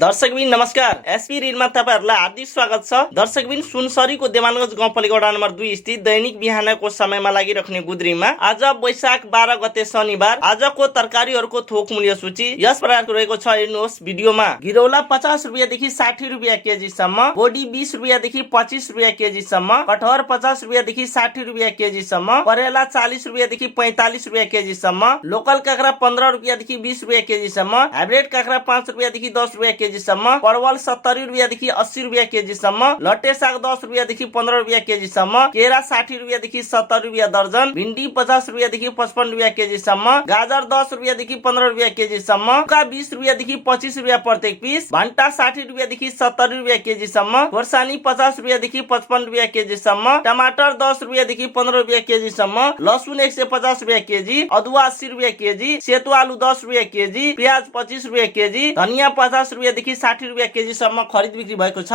दर्शकबिन नमस्कार। एसपी रीलमा तपाईहरुलाई हार्दिक स्वागत छ। दर्शकबिन सुनसरीको देवानगञ्ज गाउँपालिका वडा नम्बर 2 स्थित दैनिक बिहानको समयमा लागिराख्ने गुद्रीमा आज वैशाख 12 गते शनिबार आजको तरकारीहरुको थोक मूल्य सूची यस प्रकारको रहेको छ। हेर्नुहोस् भिडियोमा। घिरौला 50 रुपैयाँ देखि 60 रुपैयाँ केजी सम्म, बोडी 20 रुपैयाँ देखि 25 रुपैयाँ केजी सम्म, कटहर 50 रुपैयाँ देखि 60 रुपैयाँ केजी सम्म, करेला 40 रुपैयाँ देखि 45 रुपैयाँ केजी सम्म, लोकल काँक्रा 15 रुपैयाँ देखि 20 रुपैयाँ केजी सम्म, हाइब्रिड काँक्रा 5 रुपैयाँ देखि 10 रुपैयाँ केजी सम्म, परवल 70 रुपैयाँ देखि 80 रुपैयाँ केजी सम्म, लट्टे साग 10 रुपैयाँ देखि 15 रुपैयाँ केजी सम्म, केरा 60 रुपैयाँ देखि 70 रुपैयाँ दर्जन, भिन्डी 50 रुपैयाँ देखि 55 रुपैयाँ केजी सम्म, गाजर 10 रुपैयाँ देखि 15 रुपैयाँ केजी सम्म, का 20 रुपैयाँ देखि 25 रुपैयाँ प्रत्येक पीस, भण्टा 60 रुपैयाँ देखि 70 रुपैयाँ केजी सम्म, खोर्सानी 50 रुपैयाँ देखि 55 रुपैयाँ केजी सम्म, टमाटर 10 रुपैयाँ देखि 15 रुपैयाँ केजी सम्म, लसुन 150 रुपैयाँ केजी, अदुवा 80 रुपैयाँ केजी, सेतो आलु 10 रुपैयाँ केजी, प्याज 25 रुपैयाँ केजी, धनिया 50 रुपैयाँ देखि 60 रुपैयाँ केजी सम्म खरिद बिक्री भएको छ।